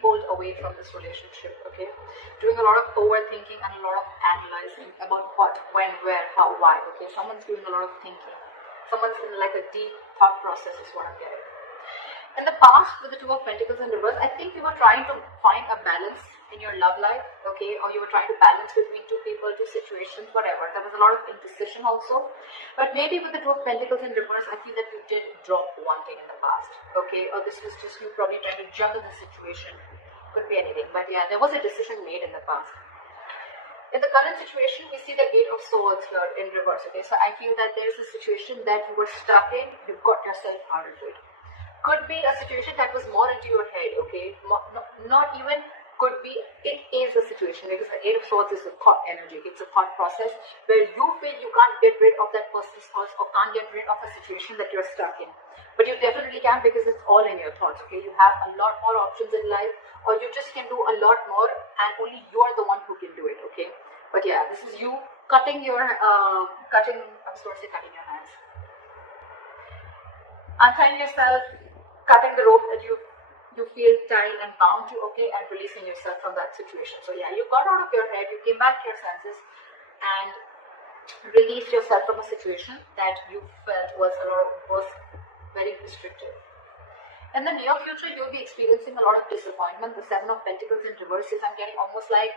pulled away from this relationship, okay? Doing a lot of overthinking and a lot of analyzing about what, when, where, how, why, okay? Someone's doing a lot of thinking. Someone's in like a deep thought process is what I'm getting. In the past, with the Two of Pentacles in reverse, I think you were trying to find a balance in your love life, okay? Or you were trying to balance between two people, two situations, whatever. There was a lot of indecision also. But maybe with the Two of Pentacles in reverse, I feel that you did drop one thing in the past, okay? Or this was just you probably trying to juggle the situation. Could be anything. But yeah, there was a decision made in the past. In the current situation, we see the Eight of Swords here in reverse, okay? So I feel that there is a situation that you were stuck in, you got yourself out of it. Could be a situation that was more into your head, okay? Not even could be, it is a situation, because the Eight of Swords is a thought energy. It's a thought process where you feel you can't get rid of that person's thoughts or can't get rid of a situation that you're stuck in. But you definitely can, because it's all in your thoughts, okay? You have a lot more options in life, or you just can do a lot more and only you're the one who can do it, okay? But yeah, this is you cutting your, cutting your hands. Untying yourself, cutting the rope that you feel tied and bound to, okay, and releasing yourself from that situation. So yeah, you got out of your head, you came back to your senses and released yourself from a situation that you felt was very restrictive. In the near future, you'll be experiencing a lot of disappointment. The Seven of Pentacles in reverse is, I'm getting almost like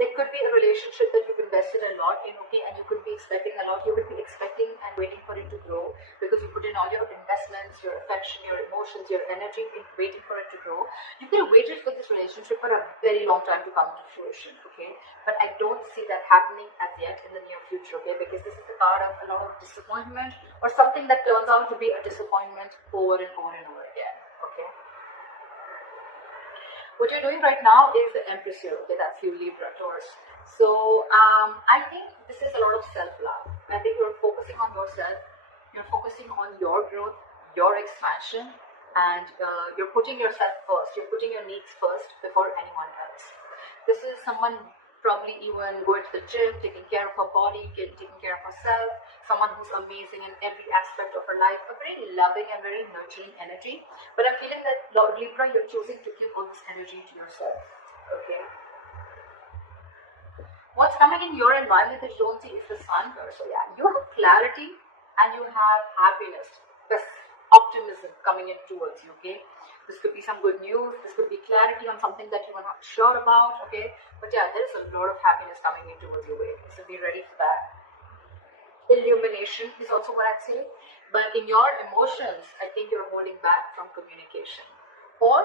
there could be a relationship that you've invested a lot in, okay, and you could be expecting a lot. You would be expecting and waiting for it to grow because you put in all your investments, your affection, your emotions, your energy in waiting for it to grow. You could have waited for this relationship for a very long time to come to fruition, okay, but I don't see that happening as yet in the near future, okay, because this is a card of a lot of disappointment or something that turns out to be a disappointment over and over and over again, okay. What you're doing right now is the Empress here, okay, that's you, Libra, Taurus. So, I think this is a lot of self-love. I think you're focusing on yourself, you're focusing on your growth, your expansion, and you're putting yourself first, you're putting your needs first before anyone else. This is someone probably even going to the gym, taking care of her body, taking care of herself, someone who's amazing in every aspect of her life, a very loving and very nurturing energy. But I'm feeling that, Libra, you're choosing to give all this energy to yourself, okay? What's coming in your environment that you don't see is the Sun here. So yeah, you have clarity and you have happiness, this optimism coming in towards you, okay? This could be some good news, this could be clarity on something that you are not sure about, okay? But yeah, there is a lot of happiness coming in towards your way, so be ready for that. Illumination is also what I'd say, but in your emotions, I think you're holding back from communication. Or,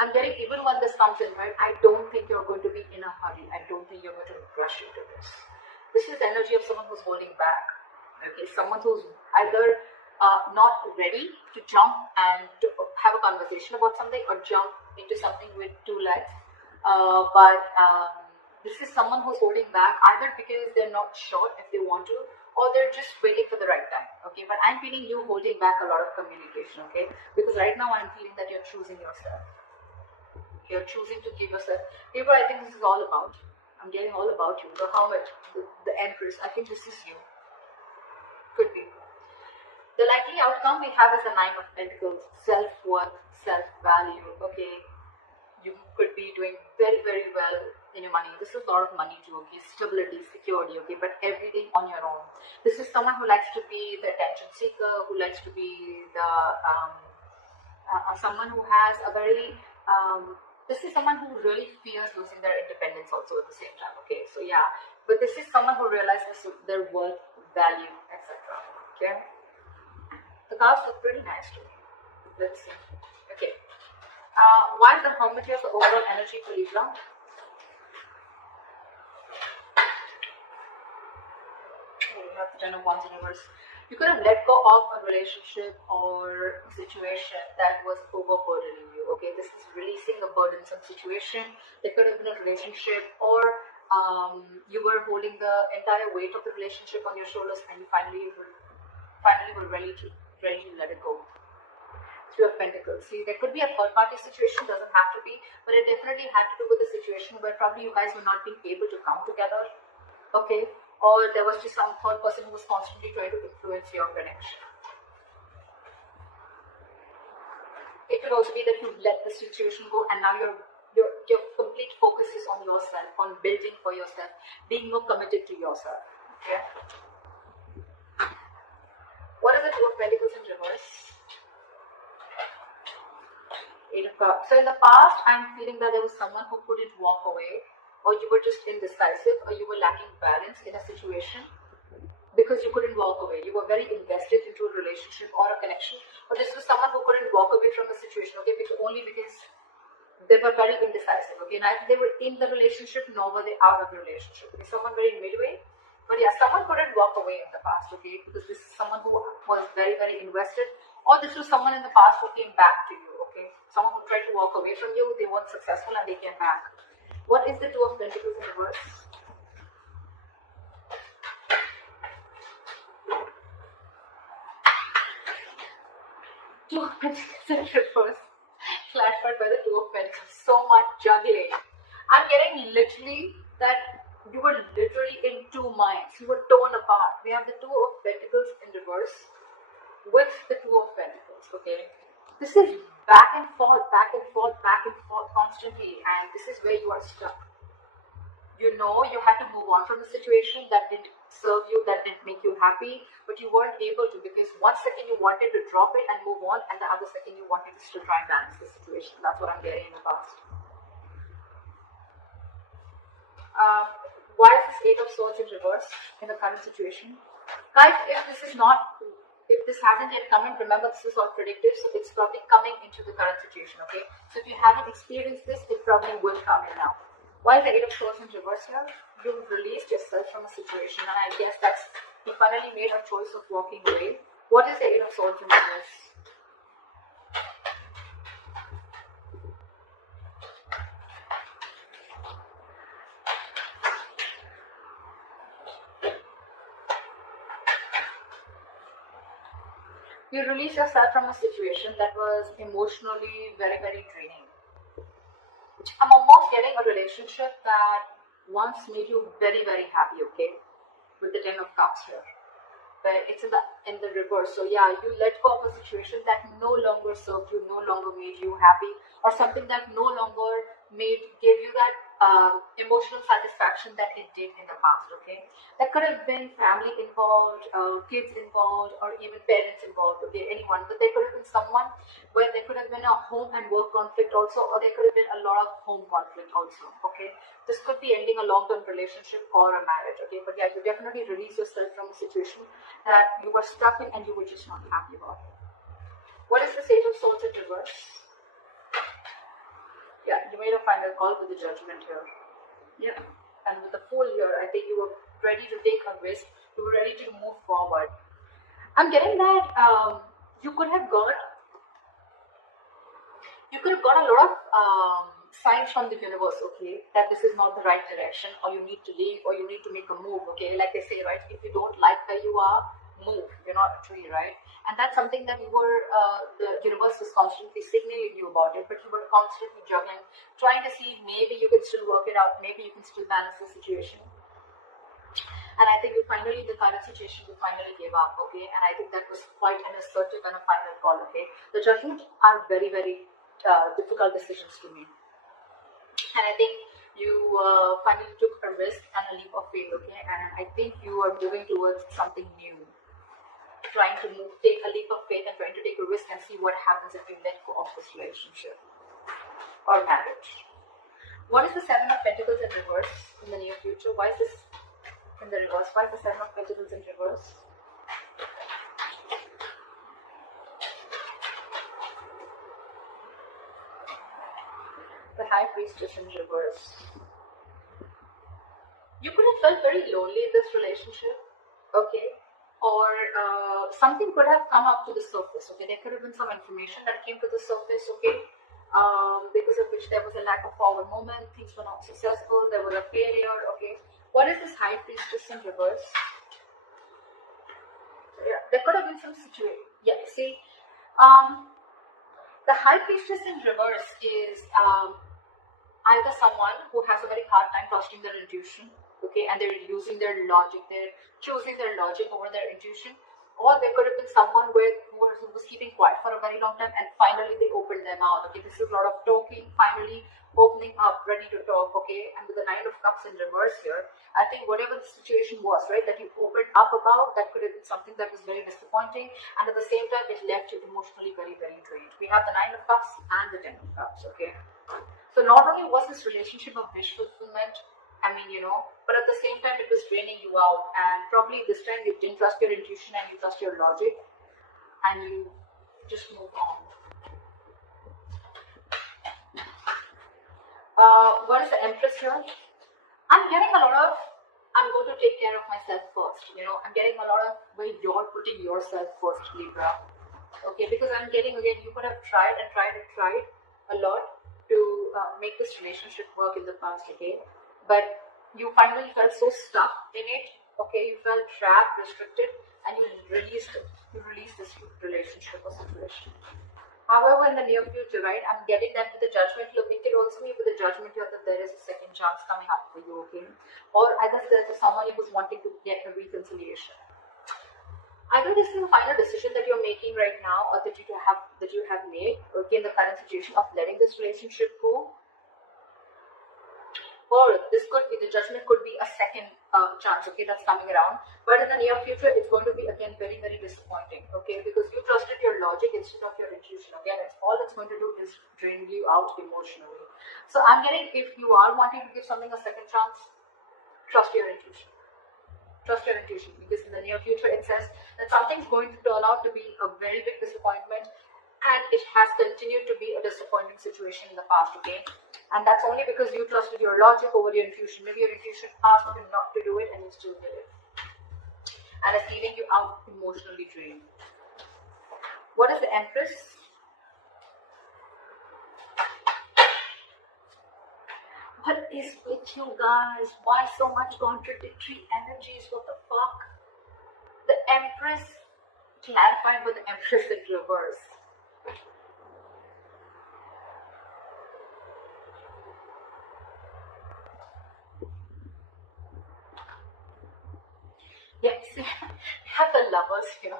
I'm getting, even when this comes in, right, I don't think you're going to be in a hurry. I don't think you're going to rush into this. This is the energy of someone who's holding back, okay? Someone who's either not ready to jump and to have a conversation about something or jump into something with two legs. This is someone who's holding back either because they're not sure if they want to or they're just waiting for the right time, okay? But I'm feeling you holding back a lot of communication, okay? Because right now I'm feeling that you're choosing yourself. You're choosing to give yourself. People, I think this is all about. I'm getting all about you. The Hermit, the Empress. I think this is you. Could be. The likely outcome we have is the Nine of Pentacles, self-worth, self-value, okay? You could be doing very, very well in your money. This is a lot of money too, okay? Stability, security, okay? But everything on your own. This is someone who likes to be the attention seeker, who likes to be the, someone who has a very, this is someone who really fears losing their independence also at the same time, okay? So yeah, but this is someone who realizes their worth, value, etc., okay? The cards look pretty nice to me. Let's see. Okay. Why is the Hermit here the overall energy for Libra? We have the Ten of Wands in reverse. You could have let go of a relationship or situation that was overburdening you. Okay, this is releasing a burdensome situation. There could have been a relationship, or you were holding the entire weight of the relationship on your shoulders, and you finally were ready to let it go. Three of Pentacles. See, there could be a third party situation, doesn't have to be, but it definitely had to do with a situation where probably you guys were not being able to come together, okay? Or there was just some third person who was constantly trying to influence your connection. It could also be that you let the situation go and now your complete focus is on yourself, on building for yourself, being more committed to yourself. Okay. What is the Two of Pentacles in reverse? Eight of Cups. So in the past, I'm feeling that there was someone who couldn't walk away, or you were just indecisive, or you were lacking balance in a situation because you couldn't walk away. You were very invested into a relationship or a connection. Or this was someone who couldn't walk away from a situation, okay, only because they were very indecisive, okay. Neither they were in the relationship nor were they out of the relationship. Okay, someone very midway. But yeah, someone couldn't walk away in the past, okay, because this is someone who was very, very invested, or this was someone in the past who came back to you, okay. Someone who tried to walk away from you, they weren't successful and they came back. What is the Two of Pentacles in reverse? Two of Pentacles in reverse. Clarified by the Two of Pentacles. So much juggling. I'm getting literally that you were literally in two minds. You were torn apart. We have the Two of Pentacles in reverse with the Two of Pentacles. Okay. This is back and forth constantly, and this is where you are stuck. You know you had to move on from a situation that didn't serve you, that didn't make you happy, but you weren't able to because one second you wanted to drop it and move on, and the other second you wanted to still try and balance the situation. That's what I'm getting in the past. Why is this Eight of Swords in reverse in the current situation? Guys, if this hasn't yet come in, remember this is all predictive, so it's probably coming into the current situation, okay? So if you haven't experienced this, it probably will come in now. Why is the Eight of Swords in reverse here? You've released yourself from a situation, and I guess that's, you finally made a choice of walking away. What is the Eight of Swords in reverse? You release yourself from a situation that was emotionally very, very draining. I'm almost getting a relationship that once made you very, very happy, okay? With the Ten of Cups here. But it's in the reverse. So yeah, you let go of a situation that no longer served you, no longer made you happy, or something that no longer gave you that emotional satisfaction that it did in the past, okay? That could have been family involved, kids involved, or even parents involved, okay, anyone. But there could have been someone where there could have been a home and work conflict also, or there could have been a lot of home conflict also, okay? This could be ending a long-term relationship or a marriage, okay? But yeah, you definitely release yourself from a situation that you were stuck in and you were just not happy about. What is the Eight of Swords in reverse? Yeah, you made a final call with the Judgment here. Yeah, and with the Fool here, I think you were ready to take a risk. You were ready to move forward. I'm getting that you could have got a lot of signs from the universe, okay, that this is not the right direction, or you need to leave, or you need to make a move, okay, like they say, right, if you don't like where you are, move, you're not a tree, right? And that's something that you were, the universe was constantly signaling you about it, but you were constantly juggling, trying to see maybe you can still work it out, maybe you can still balance the situation. And I think the current situation, you finally gave up, okay, and I think that was quite an assertive and a final call, okay. The Judgment are very, very difficult decisions to make. And I think you finally took a risk and a leap of faith, okay, and I think you are moving towards something new. Trying to take a leap of faith and trying to take a risk and see what happens if you let go of this relationship or marriage. What is the Seven of Pentacles in reverse in the near future? Why is this in the reverse? Why is the Seven of Pentacles in reverse? The High Priestess in reverse. You could have felt very lonely in this relationship, okay? Or something could have come up to the surface, okay? There could have been some information that came to the surface, okay? Because of which there was a lack of forward movement, things were not successful, there was a failure, okay? What is this High Priestess in reverse? Yeah, there could have been some situation. Yeah, see, the High Priestess in reverse is either someone who has a very hard time trusting their intuition, okay, and they're using their logic, they're choosing their logic over their intuition, Or there could have been someone who was keeping quiet for a very long time and finally they opened their mouth. Okay, this is a lot of talking, finally opening up, ready to talk. Okay, and with the Nine of Cups in reverse here, I think whatever the situation was, right, that you opened up about, that could have been something that was very disappointing, and at the same time it left you emotionally very, very drained. We have the Nine of Cups and the Ten of Cups. Okay, so not only was this relationship of wish fulfillment, I mean, but at the same time it was draining you out, and probably this time you didn't trust your intuition and you trust your logic, and you just move on. What is the Empress here? I'm getting a lot of, I'm going to take care of myself first. I'm getting a lot of where you're putting yourself first, Libra. Okay, because I'm getting, again, you could have tried and tried and tried a lot to make this relationship work in the past, okay? But you finally felt so stuck in it, okay? You felt trapped, restricted, and you released it. You released this relationship or situation. However, in the near future, right, I'm getting that with the Judgment here. It could also be with the Judgment here that there is a second chance coming up for you, okay? Or either there's someone who's wanting to get a reconciliation. Either this is a final decision that you're making right now, or that you have made, okay, in the current situation of letting this relationship go. Or this could be, the Judgment could be a second chance, okay, that's coming around. But in the near future, it's going to be, again, very, very disappointing, okay, because you trusted your logic instead of your intuition. Again, all it's going to do is drain you out emotionally. So I'm getting, if you are wanting to give something a second chance, trust your intuition. Trust your intuition, because in the near future, it says that something's going to turn out to be a very big disappointment, and it has continued to be a disappointing situation in the past, okay? And that's only because you trusted your logic over your intuition. Maybe your intuition asked you not to do it and you still did it. And it's leaving you out emotionally drained. What is the Empress? What is with you guys? Why so much contradictory energies? What the fuck? The Empress clarified with the Empress in reverse. Yes, we have the Lovers here.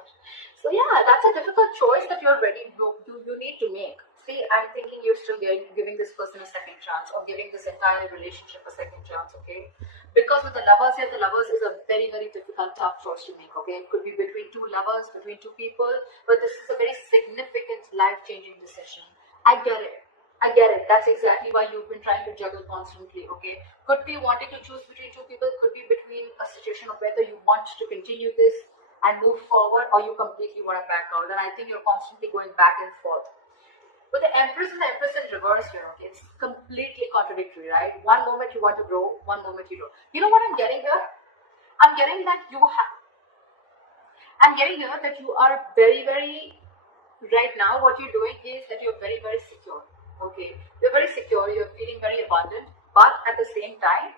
So yeah, that's a difficult choice that you're ready you need to make. See, I'm thinking you're still giving this person a second chance, or giving this entire relationship a second chance, okay? Because with the Lovers here, the Lovers is a very, very difficult, tough choice to make, okay? It could be between two lovers, between two people, but this is a very significant, life-changing decision. I get it. That's exactly why you've been trying to juggle constantly, okay? Could be wanting to choose between two people, could be between a situation of whether you want to continue this and move forward, or you completely want to back out. And I think you're constantly going back and forth. With the Empress and the Empress in reverse here, okay, it's completely contradictory, right? One moment you want to grow, one moment you don't. You know what I'm getting here? I'm getting that you are very, very, right now what you're doing is that you're very, very secure. Okay, you're very secure, you're feeling very abundant, but at the same time,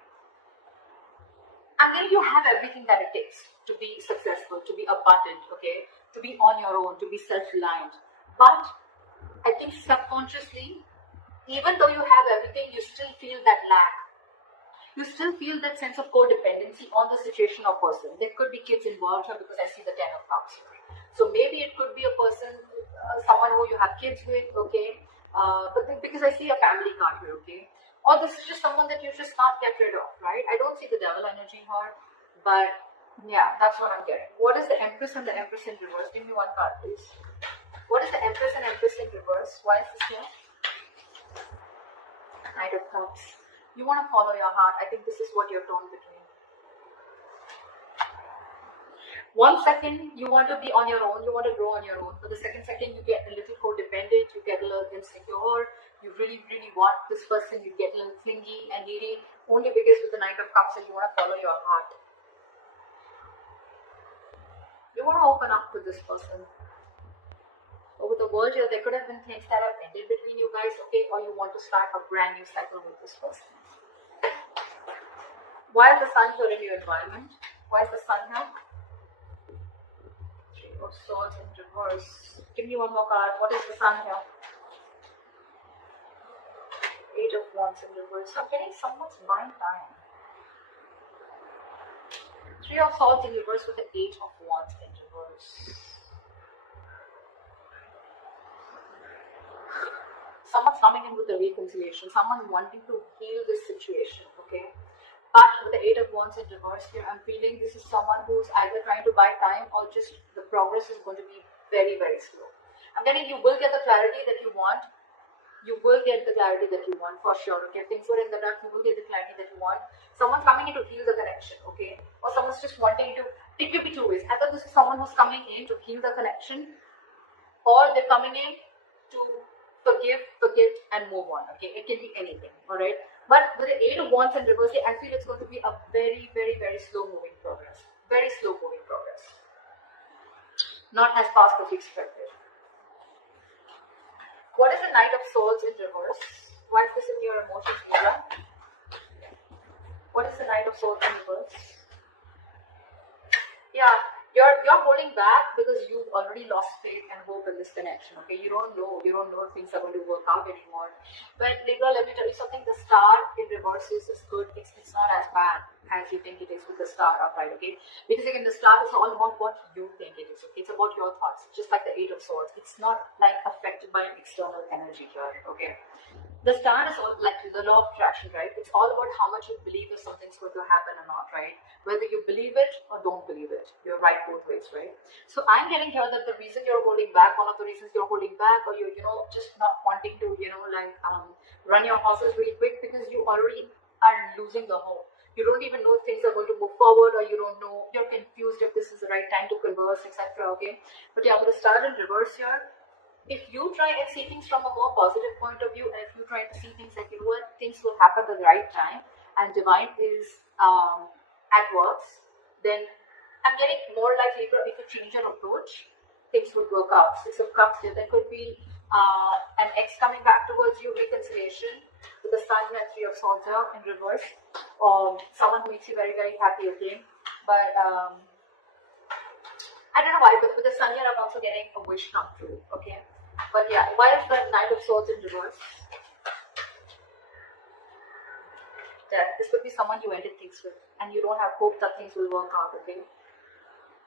I mean, you have everything that it takes to be successful, to be abundant, okay, to be on your own, to be self-reliant. But I think subconsciously, even though you have everything, you still feel that lack. You still feel that sense of codependency on the situation or person. There could be kids involved here because I see the Ten of Cups here. So maybe it could be a person, someone who you have kids with, okay, but because I see a family card here, okay? Or this is just someone that you just can't get rid of, right? I don't see the Devil energy here, but yeah, that's what I'm getting. What is the Empress and the Empress in reverse? Give me one card, please. What is the Empress and Empress in reverse? Why is this here? Knight of Cups. You want to follow your heart. I think this is what you're torn between. 1 second, you want to be on your own, you want to grow on your own. But the second you get a little codependent, you get a little insecure, you really, really want this person, you get a little clingy and needy, only because with the Knight of Cups and you want to follow your heart. You want to open up with this person. But with the World here, there could have been things that have ended between you guys, okay, or you want to start a brand new cycle with this person. Why is the Sun here in your environment? Why is the Sun here? Of Swords in reverse. Give me one more card. What is the Sun here? Eight of Wands in reverse. I'm getting someone's buying time. Three of Swords in reverse with the Eight of Wands in reverse. Someone's coming in with a reconciliation. Someone wanting to heal this situation, okay? But with the Eight of Wands in reverse here, I'm feeling this is someone who's either trying to buy time or just the progress is going to be very, very slow. I'm getting you will get the clarity that you want. You will get the clarity that you want for sure. Okay, things were in the dark, you will get the clarity that you want. Someone's coming in to heal the connection, okay? Or someone's just wanting to, it could be two ways. Either this is someone who's coming in to heal the connection, or they're coming in to forgive, forget, and move on, okay? It can be anything, alright? But with the Eight of Wands in reverse, I feel it's going to be a very, very, very slow moving progress. Very slow moving progress. Not as fast as you expected. What is the Knight of Swords in reverse? Why is this in your emotions, Libra? What is the Knight of Swords in reverse? Yeah, you're holding back because you've already lost faith and hope in this connection. Okay, you don't know if things are going to work out anymore. But Libra, let me tell you something. The Star in reverse is good. It's not as bad as you think it is with the Star upright. Okay, because again, the Star is all about what you think it is. Okay, it's about your thoughts. Just like the Eight of Swords, it's not like affected by an external energy here. Okay. The Star is all like the law of attraction, right? It's all about how much you believe if something's going to happen or not, right? Whether you believe it or don't believe it, you're right both ways, right? So I'm getting here that the reason you're holding back, one of the reasons you're holding back, or you're, just not wanting to, run your horses really quick because you already are losing the hope. You don't even know if things are going to move forward, or you don't know, you're confused if this is the right time to converse, etc. Okay, but yeah, I'm going to start in reverse here. If you try and see things from a more positive point of view, and if you try to see things like, things will happen at the right time, and divine is at work, then I'm getting more like Libra, if you change your approach, things would work out. Six of Cups here, there could be an ex coming back towards you, reconciliation, with the Sun and Three of Swords here in reverse, or someone who makes you very, very happy again. But I don't know why, but with the Sun here, I'm also getting a wish come true, okay? But yeah, why is the Knight of Swords in reverse? That this could be someone you ended things with, and you don't have hope that things will work out, okay?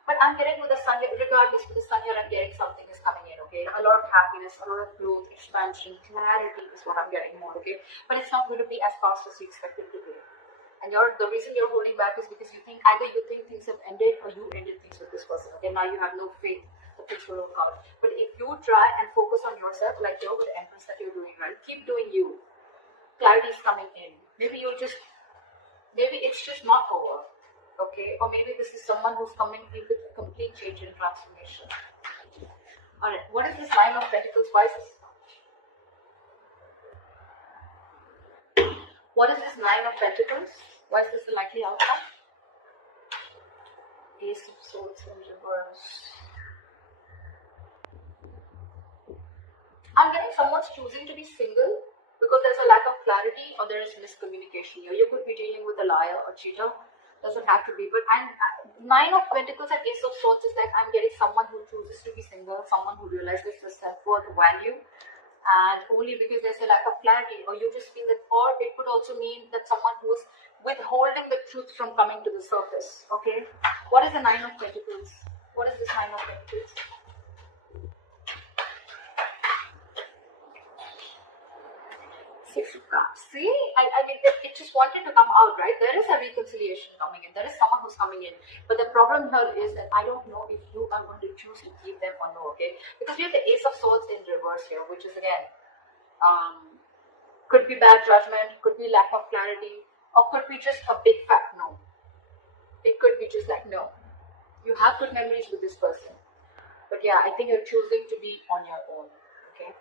But I'm getting with the Sun here, regardless with the Sun here, I'm getting something is coming in, okay? A lot of happiness, a lot of growth, expansion, clarity is what I'm getting more, okay? But it's not going to be as fast as you expect it to be. And the reason you're holding back is because either you think things have ended, or you ended things with this person, okay? Now you have no faith that things will work out. But if you try and focus on yourself, like you're with the Empress that you're doing, right? Keep doing you. Clarity is coming in. Maybe it's just not over, okay? Or maybe this is someone who's coming in with a complete change and transformation. Alright, what is this Nine of Pentacles? Why is this? What is this Nine of Pentacles? Why is this the likely outcome? Ace of Swords in reverse. I'm getting someone's choosing to be single because there's a lack of clarity or there is miscommunication here. You could be dealing with a liar or cheater. Doesn't have to be, but Nine of Pentacles and Ace of Swords is like I'm getting someone who chooses to be single, someone who realizes the self-worth value, and only because there's a lack of clarity, or you just feel that, or it could also mean that someone who's withholding the truth from coming to the surface. Okay, what is the Nine of Pentacles? What is this Nine of Pentacles? Six of Cups. See, I mean, it just wanted to come out, right? There is a reconciliation coming in. There is someone who's coming in. But the problem here is that I don't know if you are going to choose to keep them or no, okay? Because we have the Ace of Swords in reverse here, which is again, could be bad judgment, could be lack of clarity, or could be just a big fat no. It could be just like, no. You have good memories with this person. But yeah, I think you're choosing to be on your own, okay?